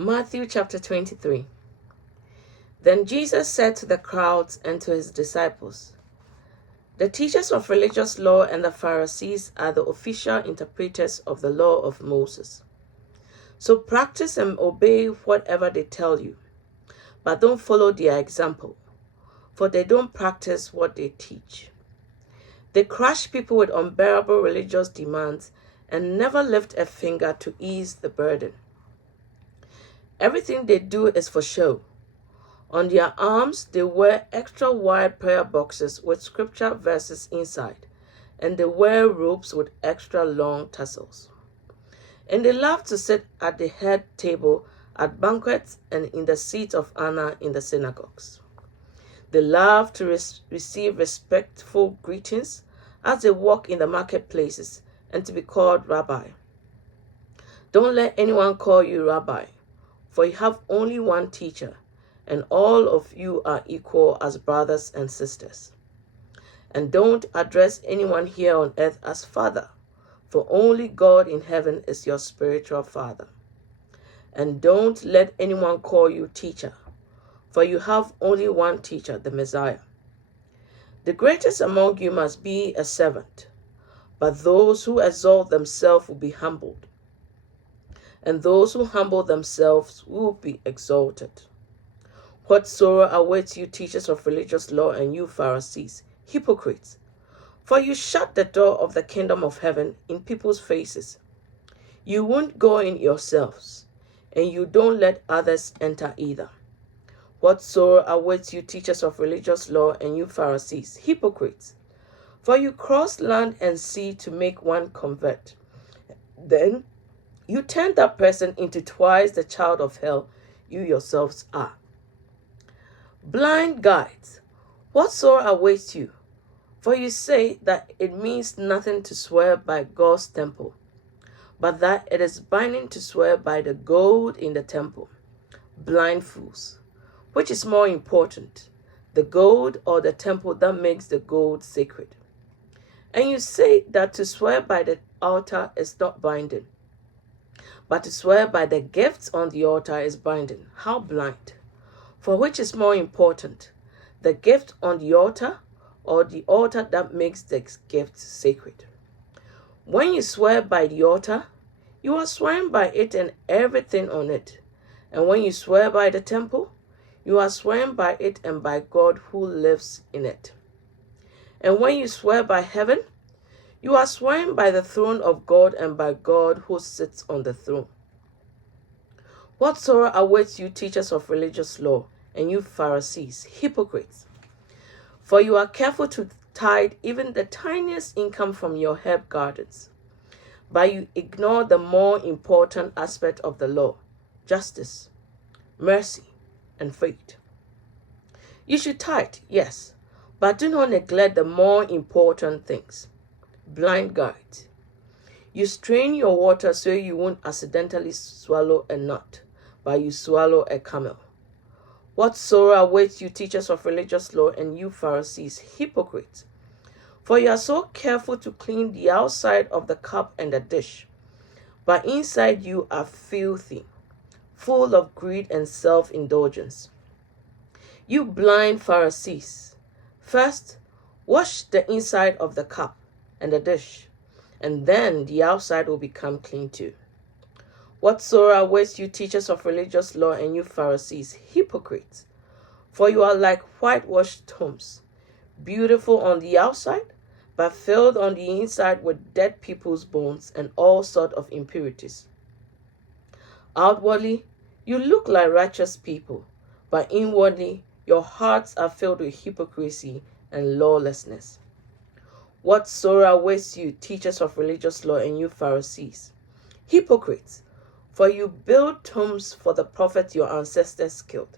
Matthew chapter 23. Then Jesus said to the crowds and to his disciples, "The teachers of religious law and the Pharisees are the official interpreters of the law of Moses. So practice and obey whatever they tell you, but don't follow their example, for they don't practice what they teach. They crush people with unbearable religious demands and never lift a finger to ease the burden. Everything they do is for show. On their arms, they wear extra wide prayer boxes with scripture verses inside, and they wear robes with extra long tassels. And they love to sit at the head table at banquets and in the seat of honor in the synagogues. They love to receive respectful greetings as they walk in the marketplaces and to be called rabbi. Don't let anyone call you rabbi, for you have only one teacher, and all of you are equal as brothers and sisters. And don't address anyone here on earth as father, for only God in heaven is your spiritual father. And don't let anyone call you teacher, for you have only one teacher, the Messiah. The greatest among you must be a servant, but those who exalt themselves will be humbled, and those who humble themselves will be exalted. What sorrow awaits you, teachers of religious law, and you Pharisees, hypocrites! For you shut the door of the kingdom of heaven in people's faces. You won't go in yourselves, and you don't let others enter either. What sorrow awaits you, teachers of religious law, and you Pharisees, hypocrites! For you cross land and sea to make one convert. Then you turn that person into twice the child of hell you yourselves are. Blind guides, what sorrow awaits you? For you say that it means nothing to swear by God's temple, but that it is binding to swear by the gold in the temple. Blind fools, which is more important, the gold or the temple that makes the gold sacred? And you say that to swear by the altar is not binding, but to swear by the gifts on the altar is binding. How blind! For which is more important, the gift on the altar or the altar that makes the gift sacred? When you swear by the altar, you are swearing by it and everything on it. And when you swear by the temple, you are swearing by it and by God who lives in it. And when you swear by heaven, you are swearing by the throne of God and by God who sits on the throne. What sorrow awaits you, teachers of religious law, and you Pharisees, hypocrites! For you are careful to tithe even the tiniest income from your herb gardens, but you ignore the more important aspect of the law: justice, mercy, and faith. You should tithe, yes, but do not neglect the more important things. Blind guides, you strain your water so you won't accidentally swallow a nut, but you swallow a camel. What sorrow awaits you, teachers of religious law, and you Pharisees, hypocrites! For you are so careful to clean the outside of the cup and the dish, but inside you are filthy, full of greed and self-indulgence. You blind Pharisees! First, wash the inside of the cup and the dish, and then the outside will become clean too. What sorrow awaits you, teachers of religious law, and you Pharisees, hypocrites! For you are like whitewashed tombs, beautiful on the outside, but filled on the inside with dead people's bones and all sorts of impurities. Outwardly, you look like righteous people, but inwardly, your hearts are filled with hypocrisy and lawlessness. What sorrow awaits you, teachers of religious law, and you Pharisees, hypocrites! For you build tombs for the prophets your ancestors killed,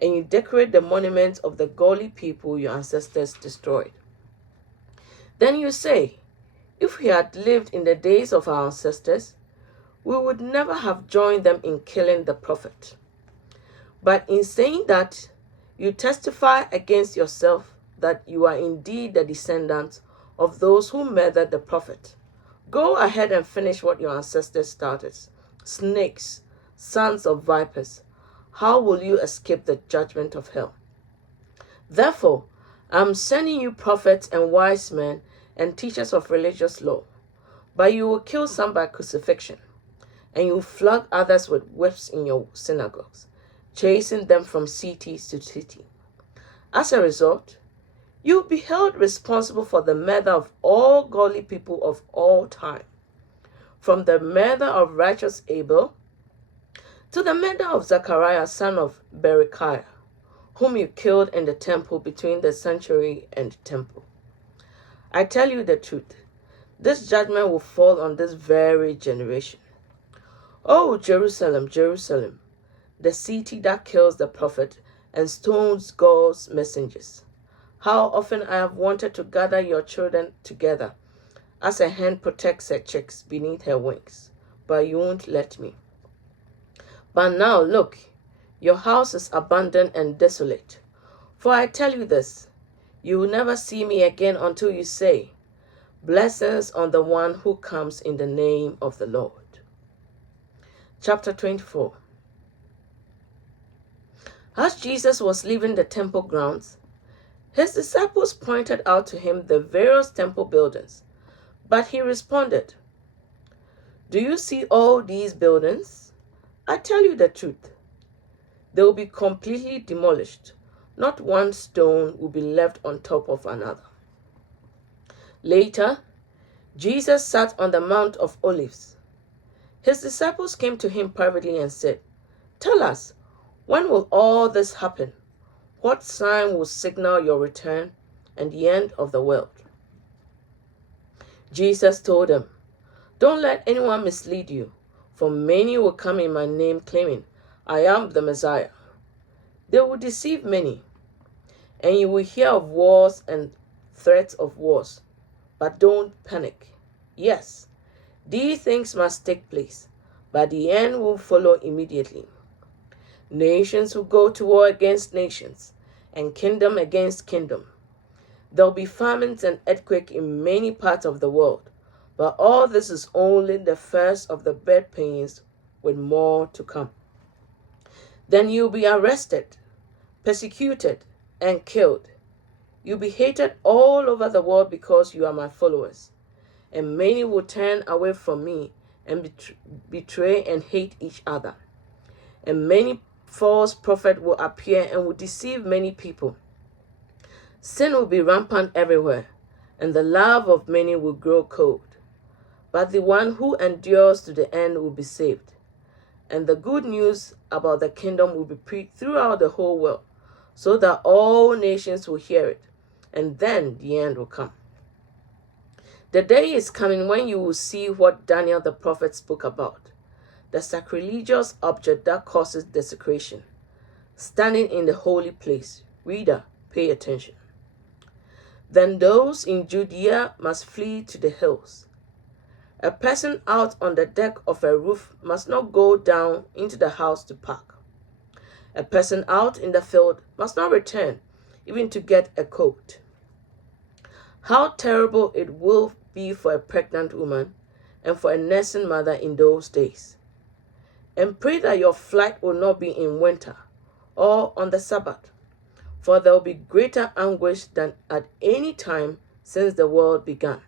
and you decorate the monuments of the godly people your ancestors destroyed. Then you say, if we had lived in the days of our ancestors, we would never have joined them in killing the prophet. But in saying that, you testify against yourself that you are indeed the descendants of those who murdered the prophet. Go ahead and finish what your ancestors started. Snakes, sons of vipers, how will you escape the judgment of hell? Therefore, I am sending you prophets and wise men and teachers of religious law, but you will kill some by crucifixion, and you will flog others with whips in your synagogues, chasing them from city to city. As a result, you will be held responsible for the murder of all godly people of all time, from the murder of righteous Abel to the murder of Zechariah, son of Berechiah, whom you killed in the temple between the sanctuary and the temple. I tell you the truth, this judgment will fall on this very generation. O Jerusalem, Jerusalem, the city that kills the prophet and stones God's messengers. How often I have wanted to gather your children together, as a hen protects her chicks beneath her wings, but you won't let me. But now look, your house is abandoned and desolate. For I tell you this, you will never see me again until you say, Blessings on the one who comes in the name of the Lord. Chapter 24. As Jesus was leaving the temple grounds, his disciples pointed out to him the various temple buildings, but he responded, Do you see all these buildings? I tell you the truth. They will be completely demolished. Not one stone will be left on top of another. Later, Jesus sat on the Mount of Olives. His disciples came to him privately and said, Tell us, when will all this happen? What sign will signal your return and the end of the world? Jesus told them, Don't let anyone mislead you, for many will come in my name claiming, I am the Messiah. They will deceive many, and you will hear of wars and threats of wars, but don't panic. Yes, these things must take place, but the end will follow immediately. Nations will go to war against nations, and kingdom against kingdom. There will be famines and earthquakes in many parts of the world, but all this is only the first of the birth pains, with more to come. Then you'll be arrested, persecuted, and killed. You'll be hated all over the world because you are my followers, and many will turn away from me and betray and hate each other. And many false prophets will appear and will deceive many people. Sin will be rampant everywhere, and the love of many will grow cold. But the one who endures to the end will be saved. And the good news about the kingdom will be preached throughout the whole world, so that all nations will hear it, and then the end will come. The day is coming when you will see what Daniel the prophet spoke about, the sacrilegious object that causes desecration, standing in the holy place. Reader, pay attention. Then those in Judea must flee to the hills. A person out on the deck of a roof must not go down into the house to park. A person out in the field must not return, even to get a coat. How terrible it will be for a pregnant woman and for a nursing mother in those days. And pray that your flight will not be in winter or on the Sabbath, for there will be greater anguish than at any time since the world began.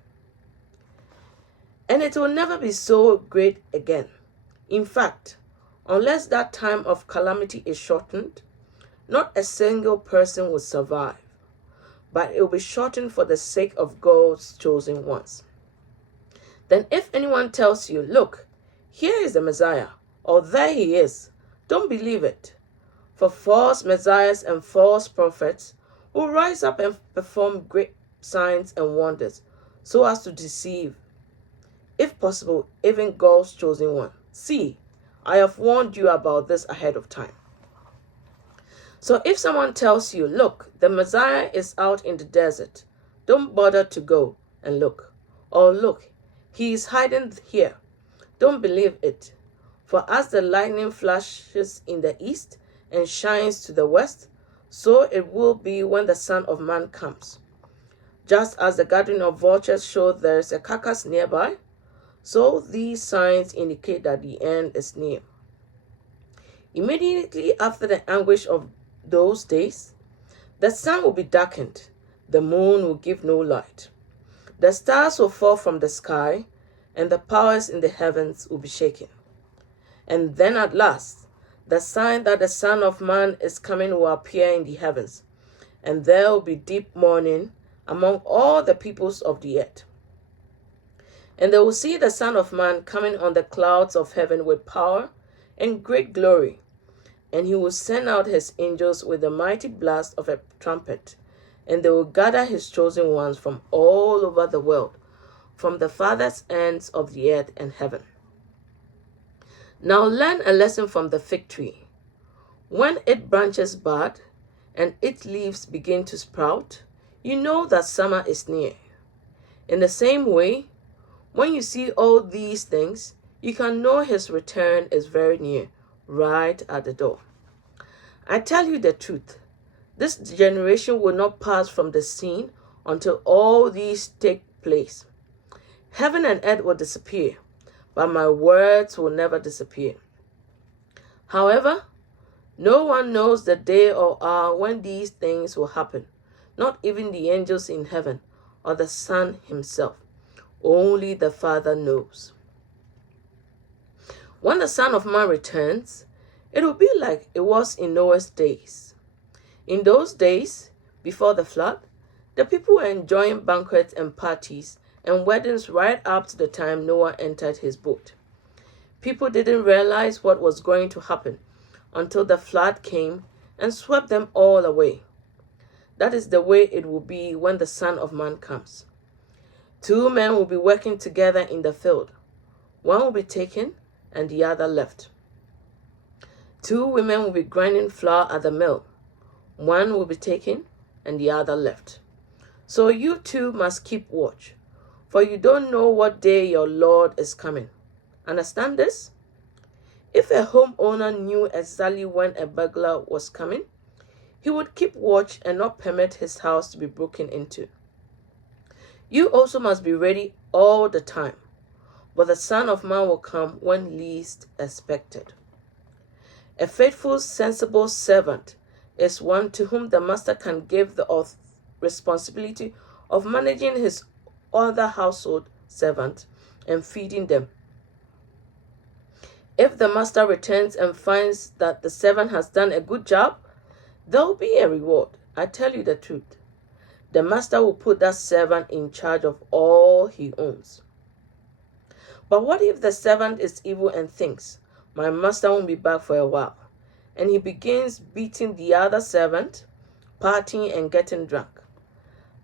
And it will never be so great again. In fact, unless that time of calamity is shortened, not a single person will survive, but it will be shortened for the sake of God's chosen ones. Then if anyone tells you, Look, here is the Messiah, or there he is, don't believe it. For false messiahs and false prophets will rise up and perform great signs and wonders, so as to deceive, if possible, even God's chosen one. See, I have warned you about this ahead of time. So if someone tells you, Look, the Messiah is out in the desert, don't bother to go and look. Or look, he is hiding here. Don't believe it. For as the lightning flashes in the east and shines to the west, so it will be when the Son of Man comes. Just as the gathering of vultures show there is a carcass nearby, so these signs indicate that the end is near. Immediately after the anguish of those days, the sun will be darkened, the moon will give no light. The stars will fall from the sky, and the powers in the heavens will be shaken. And then at last, the sign that the Son of Man is coming will appear in the heavens, and there will be deep mourning among all the peoples of the earth. And they will see the Son of Man coming on the clouds of heaven with power and great glory. And he will send out his angels with a mighty blast of a trumpet, and they will gather his chosen ones from all over the world, from the farthest ends of the earth and heaven. Now learn a lesson from the fig tree. When its branches bud and its leaves begin to sprout, you know that summer is near. In the same way, when you see all these things, you can know his return is very near, right at the door. I tell you the truth, this generation will not pass from the scene until all these take place. Heaven and earth will disappear, but my words will never disappear. However, no one knows the day or hour when these things will happen, not even the angels in heaven or the Son himself. Only the Father knows. When the Son of Man returns, it will be like it was in Noah's days. In those days, before the flood, the people were enjoying banquets and parties and weddings right up to the time Noah entered his boat. People didn't realize what was going to happen until the flood came and swept them all away. That is the way it will be when the Son of Man comes. 2 men will be working together in the field. One will be taken and the other left. 2 women will be grinding flour at the mill. One will be taken and the other left. So you too must keep watch, for you don't know what day your Lord is coming. Understand this? If a homeowner knew exactly when a burglar was coming, he would keep watch and not permit his house to be broken into. You also must be ready all the time, but the Son of Man will come when least expected. A faithful, sensible servant is one to whom the master can give the responsibility of managing his other household servants and feeding them. If the master returns and finds that the servant has done a good job, there will be a reward. I tell you the truth. The master will put that servant in charge of all he owns. But what if the servant is evil and thinks, my master won't be back for a while, and he begins beating the other servant, partying and getting drunk?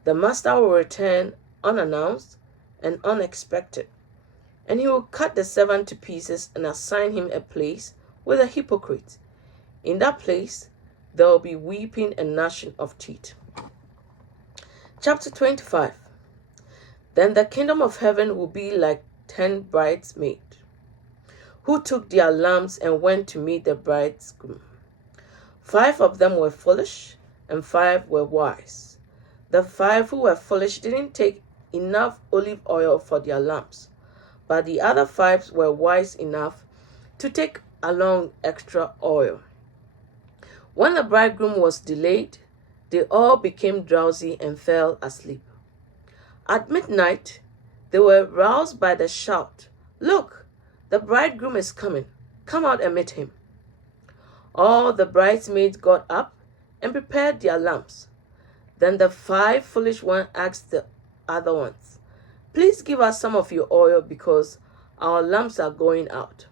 The master will return unannounced and unexpected, and he will cut the servant to pieces and assign him a place with a hypocrite. In that place, there will be weeping and gnashing of teeth. Chapter 25. Then the kingdom of heaven will be like 10 bridesmaids, who took their lamps and went to meet the bridegroom. 5 of them were foolish, and 5 were wise. The 5 who were foolish didn't take enough olive oil for their lamps, but the other 5 were wise enough to take along extra oil. When the bridegroom was delayed, they all became drowsy and fell asleep. At midnight, they were roused by the shout, "Look, the bridegroom is coming. Come out and meet him." All the bridesmaids got up and prepared their lamps. Then the 5 foolish ones asked the other ones, "Please give us some of your oil because our lamps are going out."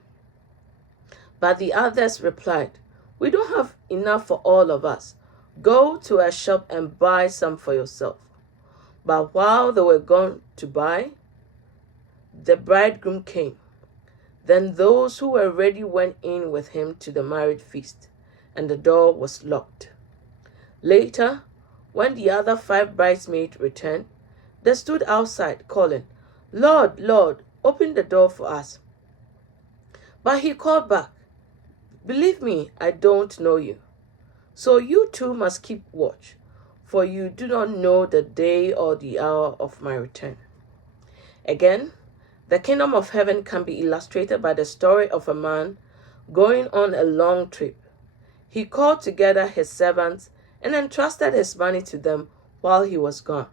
But the others replied, "We don't have enough for all of us. Go to a shop and buy some for yourself." But while they were gone to buy, the bridegroom came. Then those who were ready went in with him to the marriage feast, and the door was locked. Later, when the other 5 bridesmaids returned, they stood outside calling, "Lord, Lord, open the door for us." But he called back, "Believe me, I don't know you." So you too must keep watch, for you do not know the day or the hour of my return. Again, the kingdom of heaven can be illustrated by the story of a man going on a long trip. He called together his servants and entrusted his money to them while he was gone.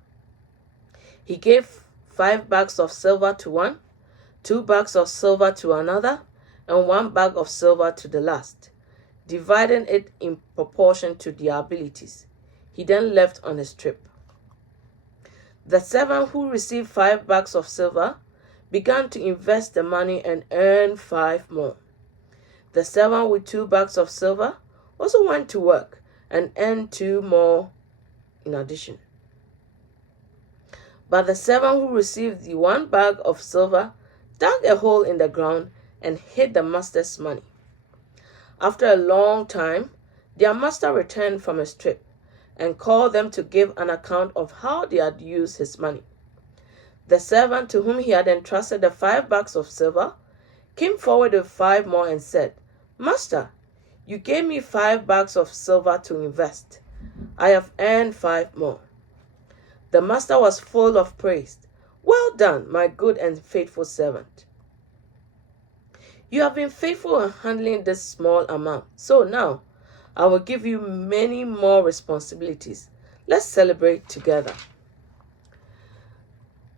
He gave 5 bags of silver to one, 2 bags of silver to another, and 1 bag of silver to the last, dividing it in proportion to their abilities. He then left on his trip. The servant who received 5 bags of silver began to invest the money and earned 5 more. The servant with 2 bags of silver also went to work and earned 2 more in addition. But the servant who received the 1 bag of silver dug a hole in the ground and hid the master's money. After a long time, their master returned from his trip and called them to give an account of how they had used his money. The servant to whom he had entrusted the 5 bags of silver came forward with 5 more and said, "Master, you gave me 5 bags of silver to invest. I have earned 5 more." The master was full of praise. "Well done, my good and faithful servant. You have been faithful in handling this small amount. So now, I will give you many more responsibilities. Let's celebrate together."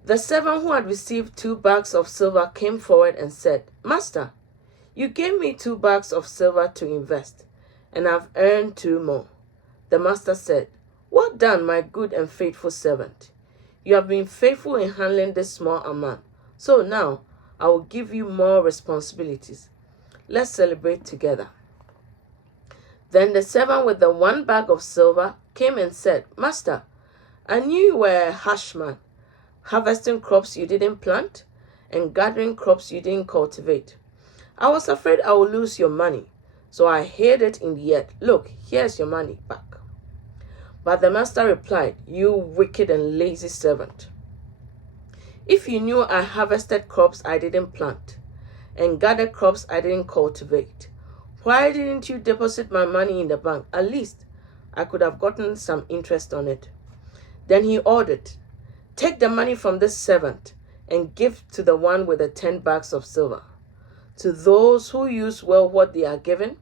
The servant who had received 2 bags of silver came forward and said, "Master, you gave me 2 bags of silver to invest, and I've earned 2 more." The master said, "Well done, my good and faithful servant. You have been faithful in handling this small amount. So now, I will give you more responsibilities. Let's celebrate together." Then the servant with the 1 bag of silver came and said, "Master, I knew you were a harsh man, harvesting crops you didn't plant and gathering crops you didn't cultivate. I was afraid I would lose your money, so I hid it in the earth. Look, here's your money back." But the master replied, "You wicked and lazy servant. If you knew I harvested crops I didn't plant and gathered crops I didn't cultivate, why didn't you deposit my money in the bank? At least I could have gotten some interest on it." Then he ordered, "Take the money from this servant and give to the one with the 10 bags of silver. To those who use well what they are given,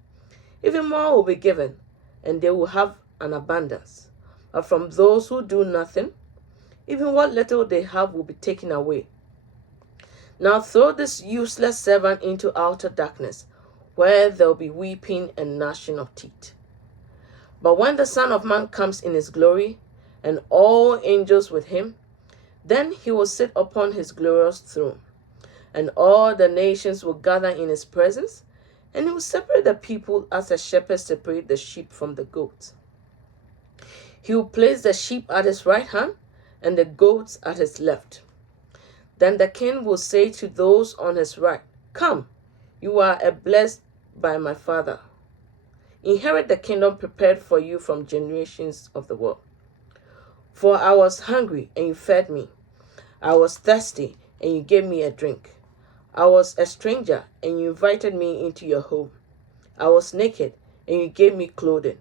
even more will be given, and they will have an abundance. But from those who do nothing, even what little they have will be taken away. Now throw this useless servant into outer darkness, where there will be weeping and gnashing of teeth. But when the Son of Man comes in his glory, and all angels with him, then he will sit upon his glorious throne, and all the nations will gather in his presence, and he will separate the people as a shepherd separates the sheep from the goats. He will place the sheep at his right hand, and the goats at his left. Then the king will say to those on his right, 'Come, you are blessed by my Father. Inherit the kingdom prepared for you from generations of the world. For I was hungry, and you fed me. I was thirsty, and you gave me a drink. I was a stranger, and you invited me into your home. I was naked, and you gave me clothing.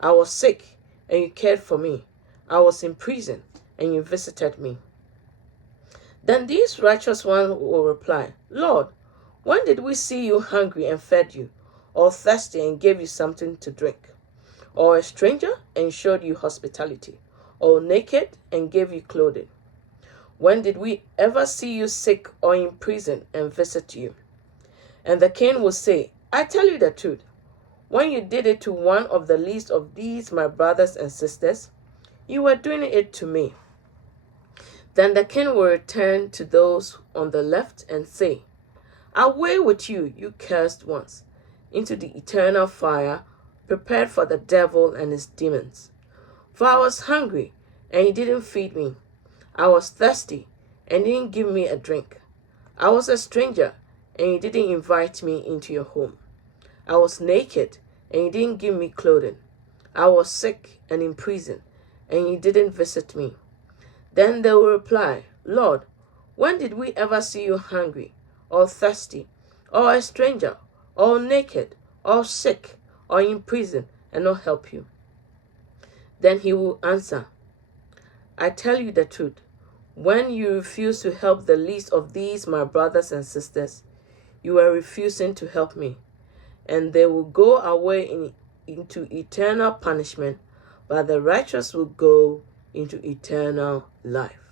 I was sick, and you cared for me. I was in prison, and you visited me.' Then these righteous ones will reply, 'Lord, when did we see you hungry and fed you, or thirsty and gave you something to drink? Or a stranger and showed you hospitality, or naked and gave you clothing? When did we ever see you sick or in prison and visit you?' And the king will say, 'I tell you the truth. When you did it to one of the least of these, my brothers and sisters, you were doing it to me.' Then the king will return to those on the left and say, 'Away with you, you cursed ones, into the eternal fire prepared for the devil and his demons. For I was hungry, and you didn't feed me. I was thirsty, and you didn't give me a drink. I was a stranger, and you didn't invite me into your home. I was naked, and you didn't give me clothing. I was sick and in prison, and you didn't visit me.' Then they will reply, 'Lord, when did we ever see you hungry, or thirsty, or a stranger, or naked, or sick, or in prison, and not help you?' Then he will answer, 'I tell you the truth. When you refuse to help the least of these, my brothers and sisters, you are refusing to help me. and they will go away into eternal punishment, but the righteous will go into eternal life.